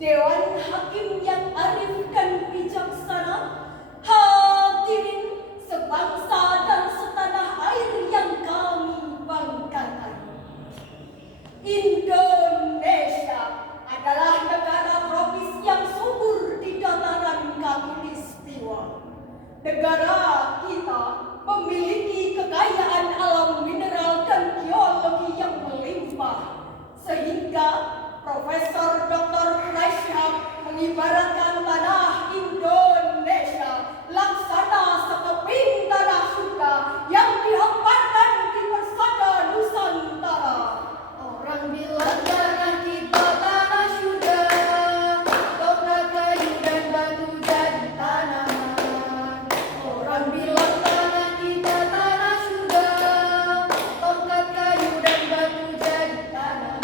Dewan Hakim yang arif dan bijaksana, hadirin sebangsa dan setanah air yang kami banggakan. Indonesia adalah negara tropis yang subur di dataran khatulistiwa. Negara kita memiliki kekayaan alam mineral dan geologi yang melimpah, sehingga Profesor Dr. Rashab mengibaratkan tanah Indonesia laksana sekeping tanah surga yang dihamparkan di persada Nusantara. Orang bilang tanah kita tanah surga, tongkat kayu dan batu jadi tanaman. Orang bilang tanah kita tanah surga, tongkat kayu dan batu jadi tanaman.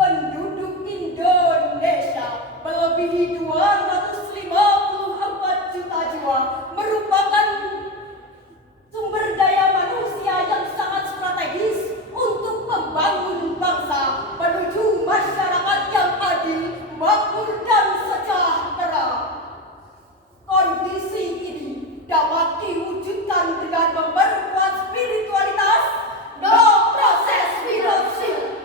Penduduk Indonesia melebihi 254 juta jiwa, merupakan sumber daya manusia yang sangat strategis untuk membangun bangsa menuju masyarakat yang adil, makmur dan sejahtera. Kondisi ini dapat diwujudkan dengan memperkuat spiritualitas dan proses leadership.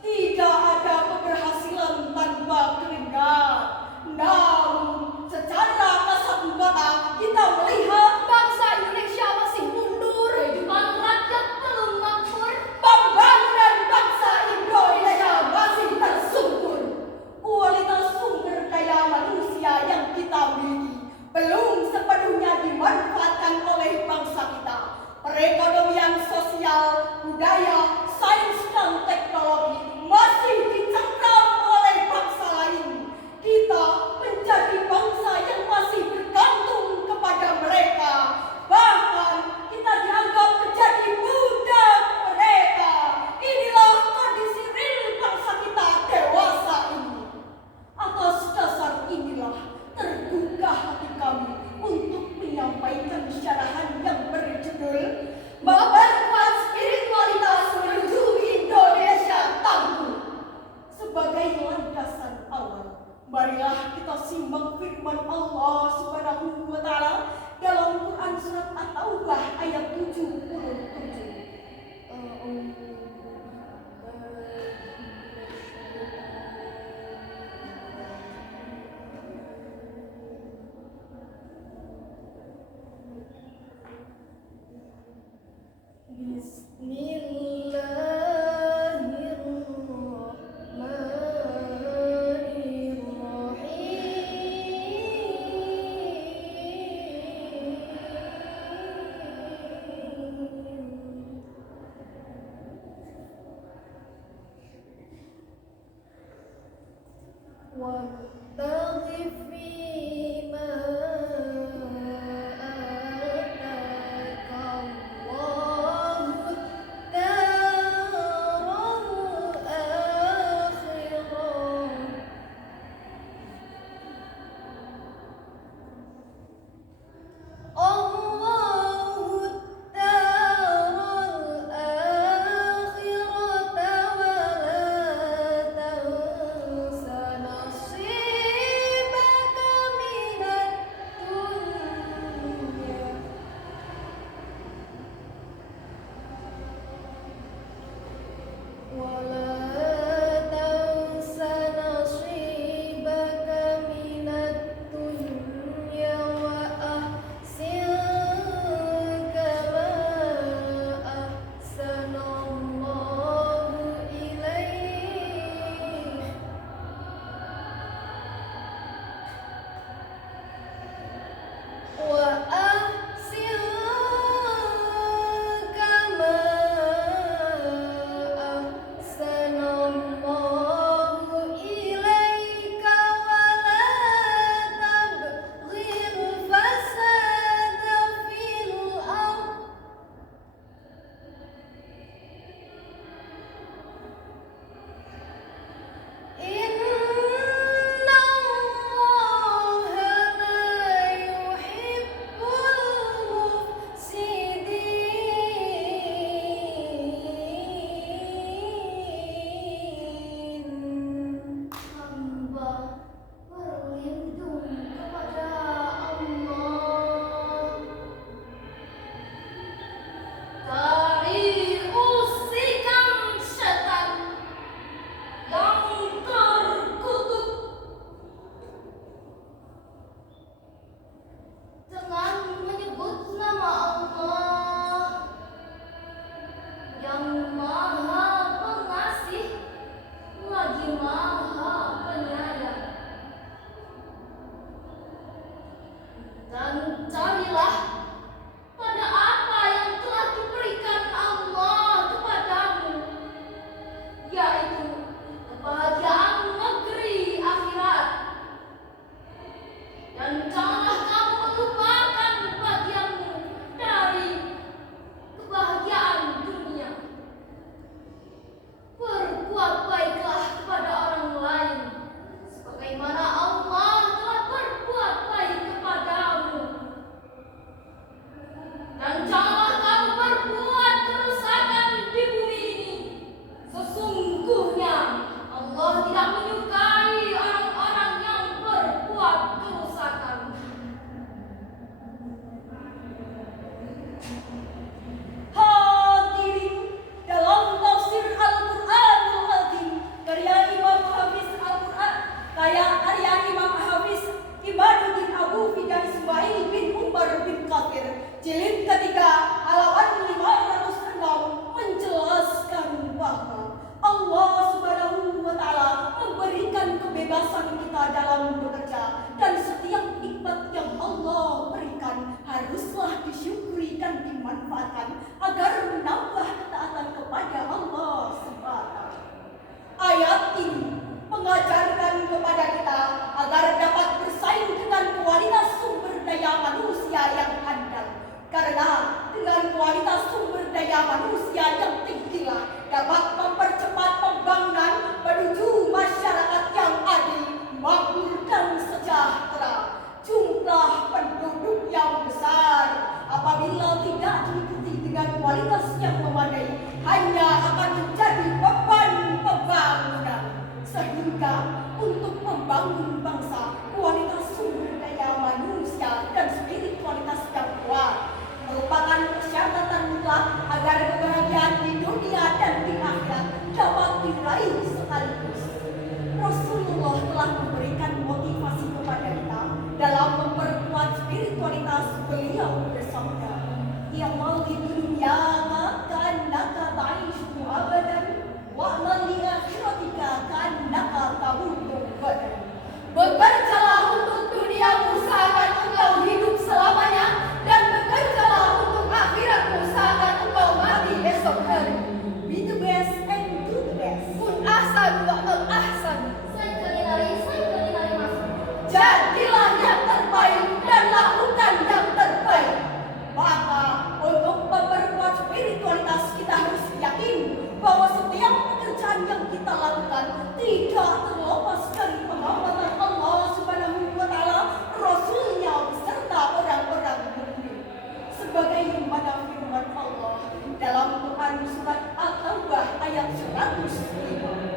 Tidak ada keberhasilan tanpa keringat. Namun, secara kasat mata kita melihat Bangsa Indonesia masih mundur, kehidupan rakyat belum makmur. pembangunan bangsa Indonesia masih tersungkur. Kualitas sumber daya manusia yang kita miliki belum sepenuhnya dimanfaatkan oleh bangsa kita. Perekonomian sosial, budaya, sains dan teknologi masih dicengkram oleh bangsa lain. Kita menjadi bangsa yang masih bergantung kepada mereka. Bahkan kita dianggap menjadi budak mereka. Inilah kondisi real bangsa kita dewasa ini. Atas dasar inilah tergugah hati kami untuk menyampaikan syarahan yang berjudul Memperkuat Spiritualitas Menuju Indonesia Tangguh. Sebagai landasan awal, marilah kita simak firman Allah Subhanahu wa Ta'ala dalam Quran surat At-Taubah ayat 77. وابتغ فيما آتاك الله الدار الآخرة ولا تنس نصيبك ahsan wa al ahsan. Saya kelinari mas. Jadilah yang terbaik dan lakukan yang terbaik. Maka untuk memperkuat spiritualitas kita harus yakin bahwa setiap pekerjaan yang kita lakukan tidak terlepas dari pengamatan Allah Subhanahu wa Ta'ala, Rasulnya beserta orang-orang mukmin. Sebagaimana firman Allah dalam Quran surat At-Taubah ayat 105.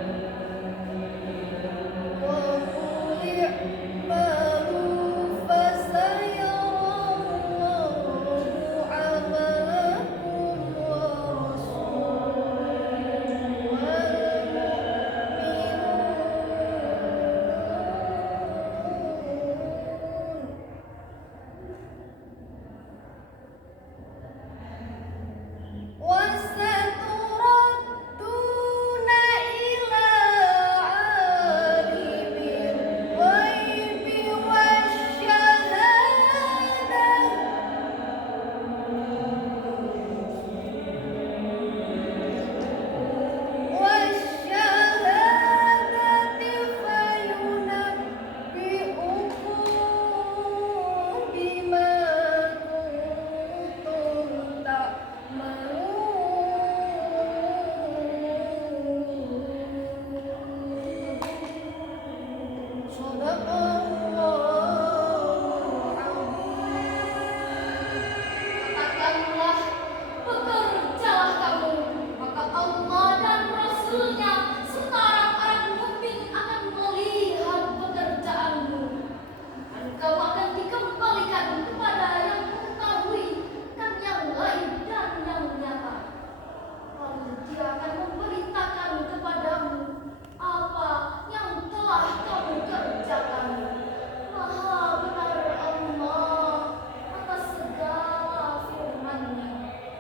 Katakanlah, bekerjalah kamu, maka Allah dan Rasulnya serta orang-orang mukmin akan melihat pekerjaanmu. Dan kamu akan dikembalikan kepada yang mengetahui dan yang lain dan yang nyata. Lalu dia akan memberitakan kepadamu apa yang telah kamu kerjakan. Maha benar Allah atas segala firman-Nya.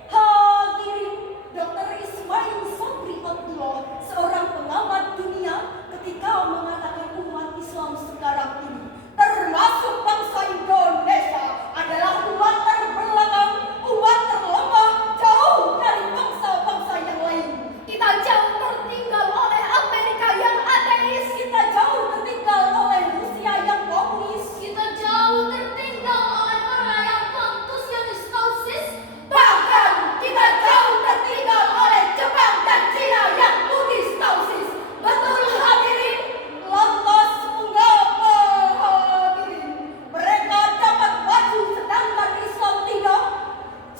Hadirin, Dr. Ismail Sabri Abdullah, seorang pengamat dunia, ketika mengatakan umat Islam sekarang ini, termasuk bangsa Indonesia, adalah umat terbelakang, umat terlemah, jauh dari bangsa-bangsa yang lain. Kita jauh tertinggal oleh Amerika yang ateis. Kita jauh tertinggal oleh Rusia yang komunis. Kita jauh tertinggal oleh Korea yang konfusianis nausis. Bahkan kita jauh tertinggal oleh Jepang dan Cina yang Buddhis nausis. Betul hadirin? Lantas mengapa hadirin mereka dapat maju sedangkan Islam tidak?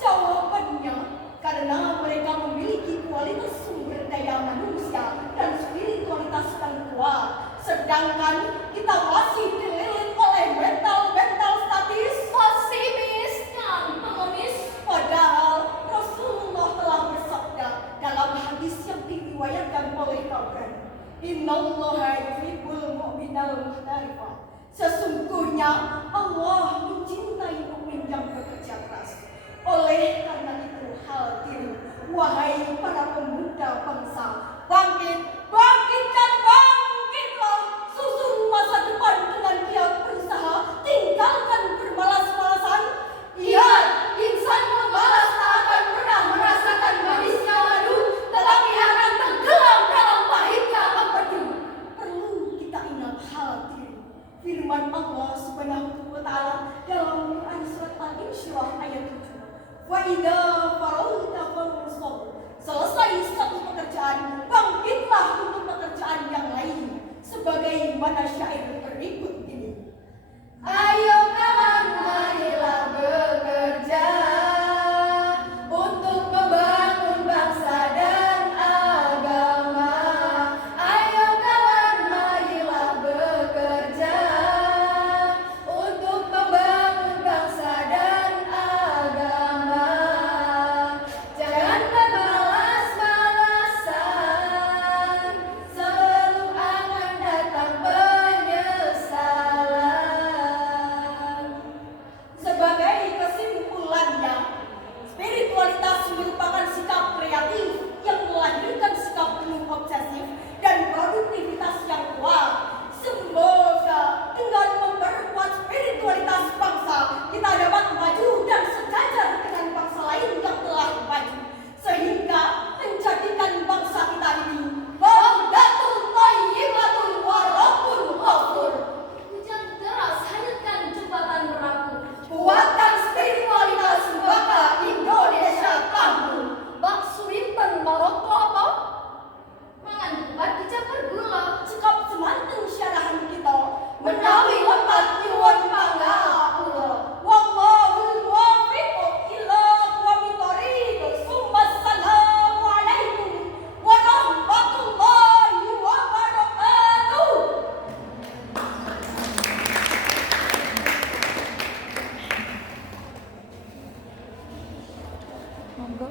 Jawabannya karena mereka memiliki kualitas sumber daya manusia dan spiritualitas yang kuat, sedangkan kita masih dililit oleh mental statis, Pesimis dan pengemis. padahal Rasulullah telah bersabda dalam hadis yang diriwayatkan oleh Tabrani, Innallaha yuhibbul mu'minal muhtarifah. Sesungguhnya Allah mencintai mukmin yang bekerja keras. Oleh karena itu hadirin, wahai para pemuda bangsa, bangkit, bangkit dan bangkitlah. Susun masa depan dengan giat berusaha, tinggalkan bermalas-malasan. Ingat, insan pemalas tak akan pernah merasakan manisnya madu, tetapi akan tenggelam dalam pahitnya empedu. Perlu kita ingat hadirin, firman Allah Subhanahu wa Ta'ala dalam Quran surat Al-Insyirah ayat 7. Wa idza faragta fansab. Selesai satu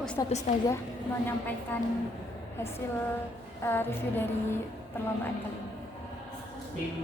Ustadz Ustazah menyampaikan hasil review dari perlombaan kali ini.